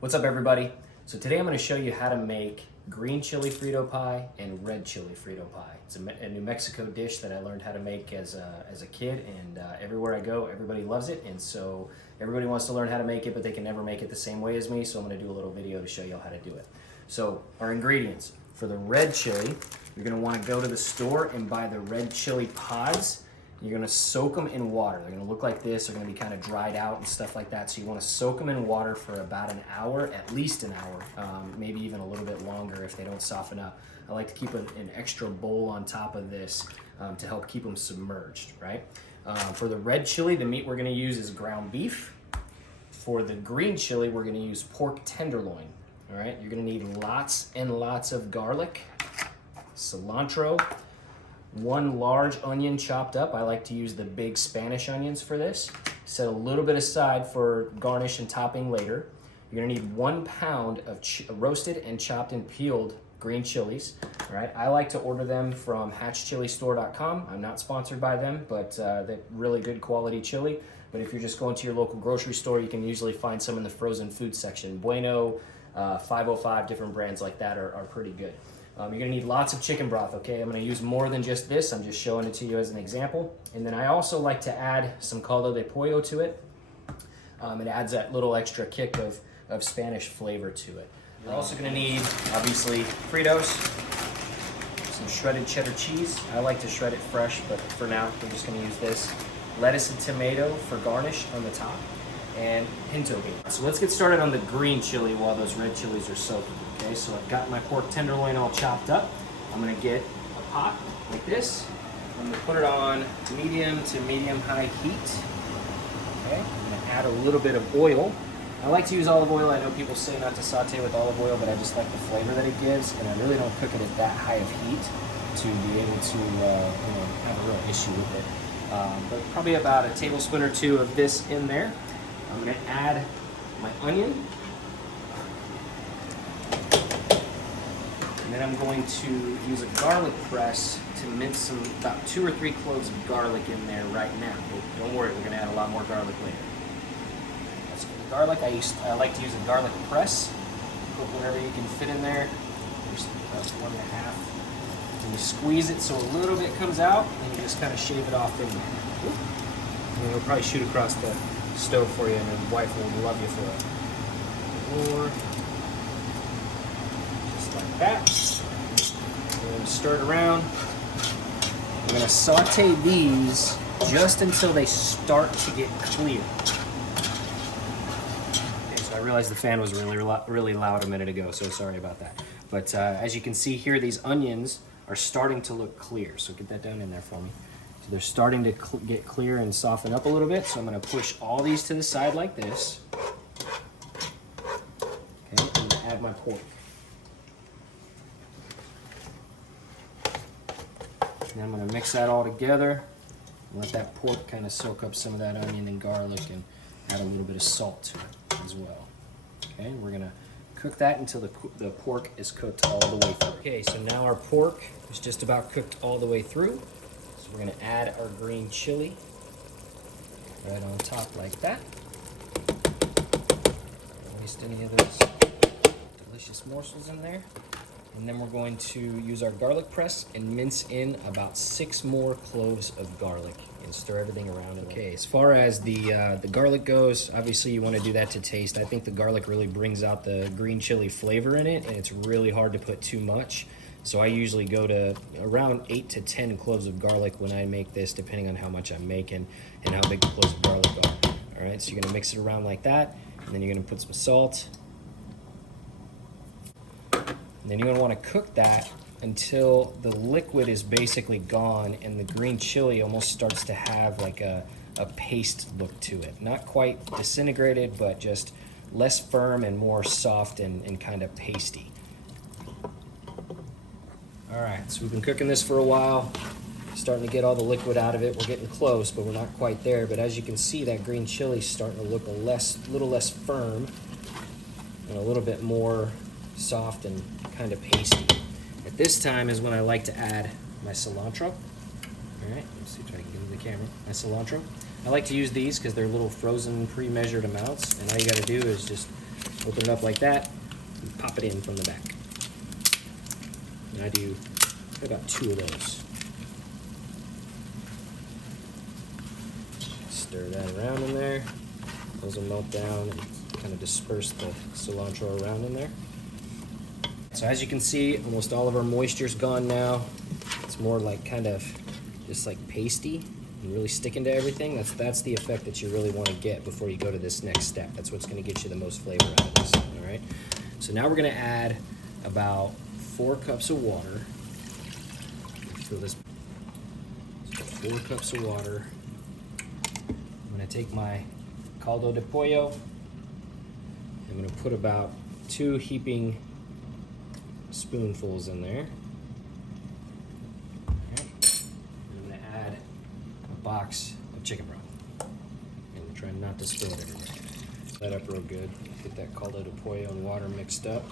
What's up, everybody? So today I'm going to show you how to make green chili Frito pie and red chili Frito pie. It's a New Mexico dish that I learned how to make as a kid, and everywhere I go, everybody loves it, and so everybody wants to learn how to make it, but they can never make it the same way as me, so I'm going to do a little video to show you how to do it. So our ingredients. For the red chili, you're going to want to go to the store and buy the red chili pods. You're gonna soak them in water. They're gonna look like this. They're gonna be kind of dried out and stuff like that. So you wanna soak them in water for about an hour, at least an hour, maybe even a little bit longer if they don't soften up. I like to keep an extra bowl on top of this to help keep them submerged, right? For the red chili, the meat we're gonna use is ground beef. For the green chili, we're gonna use pork tenderloin, all right? You're gonna need lots and lots of garlic, cilantro, 1 large onion chopped up. I like to use the big Spanish onions for this. Set a little bit aside for garnish and topping later. You're gonna need 1 pound of roasted and chopped and peeled green chilies. All right, I like to order them from hatchchilistore.com. I'm not sponsored by them, but they're really good quality chili. But if you're just going to your local grocery store, you can usually find some in the frozen food section. Bueno, 505, different brands like that are pretty good. You're gonna need lots of chicken broth, okay? I'm gonna use more than just this. I'm just showing it to you as an example. And then I also like to add some caldo de pollo to it. It adds that little extra kick of Spanish flavor to it. You're also gonna need, obviously, Fritos, some shredded cheddar cheese. I like to shred it fresh, but for now, we're just gonna use this. Lettuce and tomato for garnish on the top, and pinto beans. So let's get started on the green chili while those red chilies are soaking. Okay, so I've got my pork tenderloin all chopped up. I'm gonna get a pot like this. I'm gonna put it on medium to medium-high heat. Okay, I'm gonna add a little bit of oil. I like to use olive oil. I know people say not to saute with olive oil, but I just like the flavor that it gives, and I really don't cook it at that high of heat to be able to have a real issue with it. But probably about a tablespoon or 2 of this in there. I'm gonna add my onion. And then I'm going to use a garlic press to mince about 2 or 3 cloves of garlic in there right now. But don't worry, we're gonna add a lot more garlic later. That's for the garlic. I like to use a garlic press. Put whatever you can fit in there. Just about 1.5. And you squeeze it so a little bit comes out, and you just kind of shave it off in there. And then it'll probably shoot across the stove for you, and your wife will love you for it. Or like that. We're going to stir it around. We're going to saute these just until they start to get clear. Okay, so I realized the fan was really loud a minute ago, so sorry about that. But as you can see here, these onions are starting to look clear. So get that down in there for me. So they're starting to get clear and soften up a little bit. So I'm going to push all these to the side like this. Okay, and add my pork. And I'm going to mix that all together and let that pork kind of soak up some of that onion and garlic, and add a little bit of salt to it as well. Okay, we're going to cook that until the pork is cooked all the way through. Okay, so now our pork is just about cooked all the way through. So we're going to add our green chili right on top like that. Don't waste any of those delicious morsels in there. And then we're going to use our garlic press and mince in about 6 more cloves of garlic and stir everything around. Okay, as far as the garlic goes, obviously you want to do that to taste. I think the garlic really brings out the green chili flavor in it, and it's really hard to put too much. So I usually go to around 8 to 10 cloves of garlic when I make this, depending on how much I'm making and how big the cloves of garlic are. All right, so you're gonna mix it around like that, and then you're gonna put some salt. And then you're gonna wanna cook that until the liquid is basically gone and the green chili almost starts to have like a paste look to it. Not quite disintegrated, but just less firm and more soft and kind of pasty. All right, so we've been cooking this for a while, starting to get all the liquid out of it. We're getting close, but we're not quite there. But as you can see, that green chili is starting to look a little less firm and a little bit more soft and kind of pasty. At this time is when I like to add my cilantro. All right, let's see if I can get into the camera. My cilantro. I like to use these because they're little frozen pre-measured amounts, and all you got to do is just Open it up like that, and pop it in from the back. And I do about 2 of those. Stir that around in there. Those will melt down and kind of disperse the cilantro around in there. So as you can see, almost all of our moisture's gone now. It's more like kind of just like pasty and really sticking to everything. That's the effect that you really want to get before you go to this next step. That's what's going to get you the most flavor out of this. All right. So now we're going to add about 4 cups of water. Fill this. So 4 cups of water. I'm going to take my caldo de pollo. I'm going to put about 2 heaping spoonfuls in there. Right. I'm going to add a box of chicken broth. And try not to spill it everywhere. That up real good. Get that caldo de pollo and water mixed up.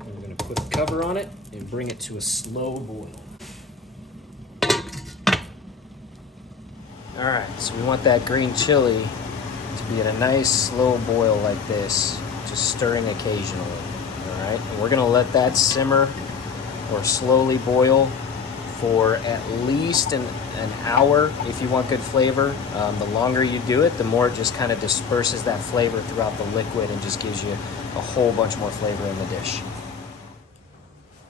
And we're going to put a cover on it and bring it to a slow boil. All right, so we want that green chili to be at a nice slow boil like this, just stirring occasionally. All right, and we're gonna let that simmer or slowly boil for at least an hour if you want good flavor. The longer you do it, the more it just kind of disperses that flavor throughout the liquid and just gives you a whole bunch more flavor in the dish.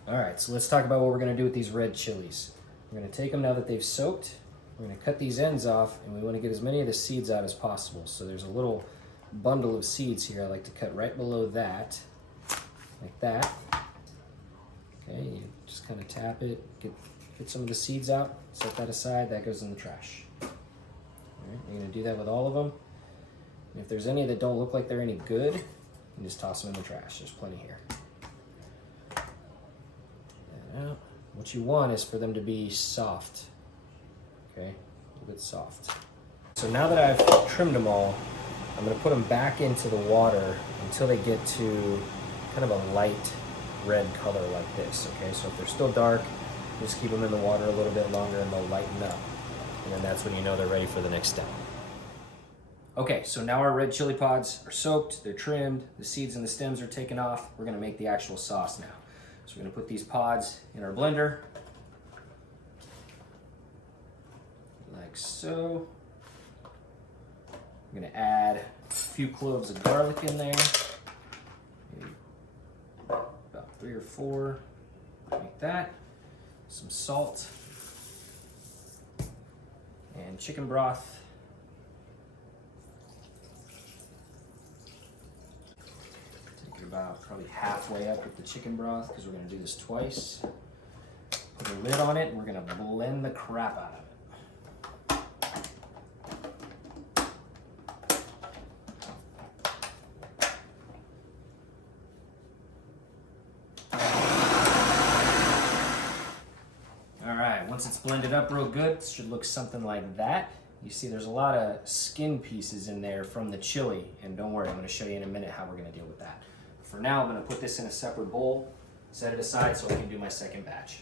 All right, so let's talk about what we're gonna do with these red chilies. We're gonna take them now that they've soaked. We're going to cut these ends off, and we want to get as many of the seeds out as possible. So there's a little bundle of seeds here I like to cut right below that, like that. Okay, you just kind of tap it, get some of the seeds out, set that aside, that goes in the trash. All right, you're going to do that with all of them. And if there's any that don't look like they're any good, you can just toss them in the trash. There's plenty here. Now, what you want is for them to be soft. Okay, a little bit soft. So now that I've trimmed them all, I'm going to put them back into the water until they get to kind of a light red color like this. Okay, so if they're still dark, just keep them in the water a little bit longer and they'll lighten up. And then that's when you know they're ready for the next step. Okay, so now our red chili pods are soaked, they're trimmed, the seeds and the stems are taken off. We're going to make the actual sauce now. So we're going to put these pods in our blender. Like so. I'm going to add a few cloves of garlic in there, maybe about 3 or 4, like that. Some salt and chicken broth. Take it about probably halfway up with the chicken broth because we're going to do this twice. Put a lid on it and we're going to blend the crap out of it. Once it's blended up real good, it should look something like that. You see there's a lot of skin pieces in there from the chili, and don't worry, I'm going to show you in a minute how we're going to deal with that. For now, I'm going to put this in a separate bowl, set it aside so I can do my second batch.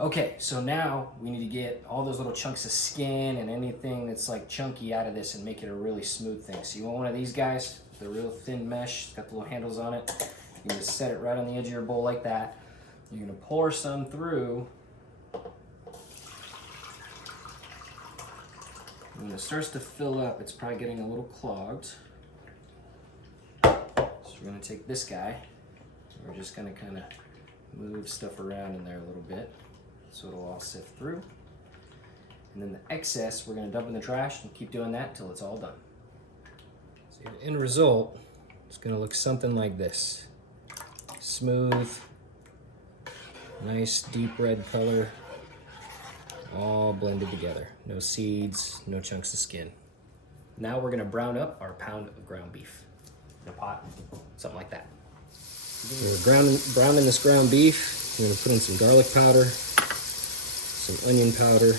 Okay, so now we need to get all those little chunks of skin and anything that's like chunky out of this and make it a really smooth thing. So you want one of these guys, the real thin mesh, got the little handles on it. You just set it right on the edge of your bowl like that. You're going to pour some through. When it starts to fill up, it's probably getting a little clogged. So we're going to take this guy. We're just going to kind of move stuff around in there a little bit so it'll all sift through. And then the excess, we're going to dump in the trash and keep doing that until it's all done. So the end result is going to look something like this. Smooth, nice deep red color. All blended together. No seeds, no chunks of skin. Now we're gonna brown up our pound of ground beef in a pot, something like that. So we're browning this ground beef. We're gonna put in some garlic powder, some onion powder,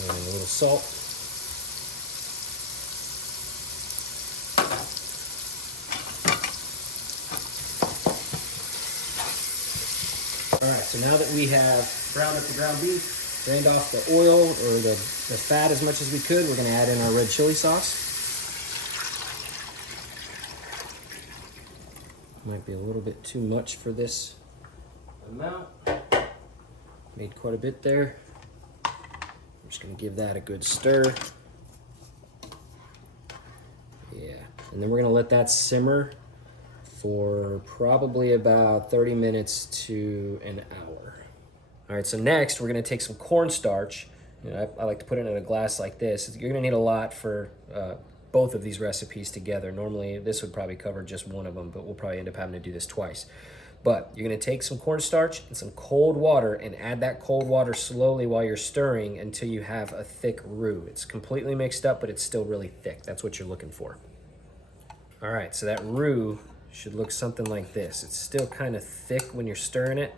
and a little salt. All right, so now that we have browned up the ground beef, Drained off the oil or the fat as much as we could. We're gonna add in our red chili sauce. Might be a little bit too much for this amount. Made quite a bit there. I'm just gonna give that a good stir. Yeah, and then we're gonna let that simmer for probably about 30 minutes to an hour. All right, so next we're gonna take some cornstarch. You know, I like to put it in a glass like this. You're gonna need a lot for both of these recipes together. Normally this would probably cover just one of them, but we'll probably end up having to do this twice. But you're gonna take some cornstarch and some cold water and add that cold water slowly while you're stirring until you have a thick roux. It's completely mixed up, but it's still really thick. That's what you're looking for. All right, so that roux should look something like this. It's still kind of thick when you're stirring it,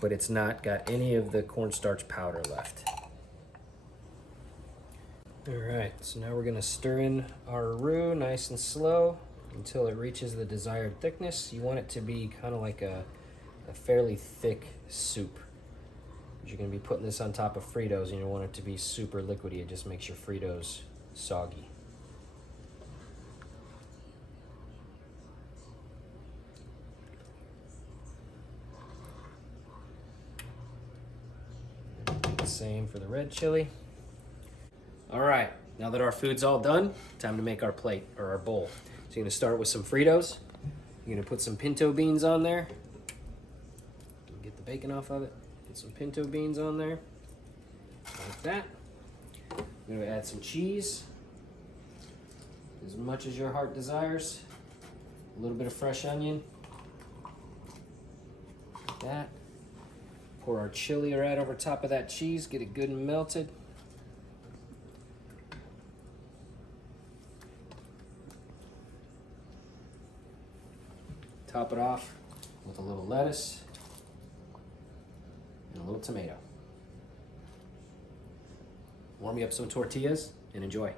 but it's not got any of the cornstarch powder left. All right, so now we're gonna stir in our roux nice and slow until it reaches the desired thickness. You want it to be kind of like a fairly thick soup. You're gonna be putting this on top of Fritos and you don't want it to be super liquidy. It just makes your Fritos soggy. Same for the red chili. All right, now that our food's all done, time to make our plate or our bowl. So you're gonna start with some Fritos. You're gonna put some pinto beans on there. Get the bacon off of it. Put some pinto beans on there, like that. We're gonna add some cheese, as much as your heart desires. A little bit of fresh onion, like that. Pour our chili right over top of that cheese, get it good and melted. Top it off with a little lettuce and a little tomato. Warm me up some tortillas and enjoy.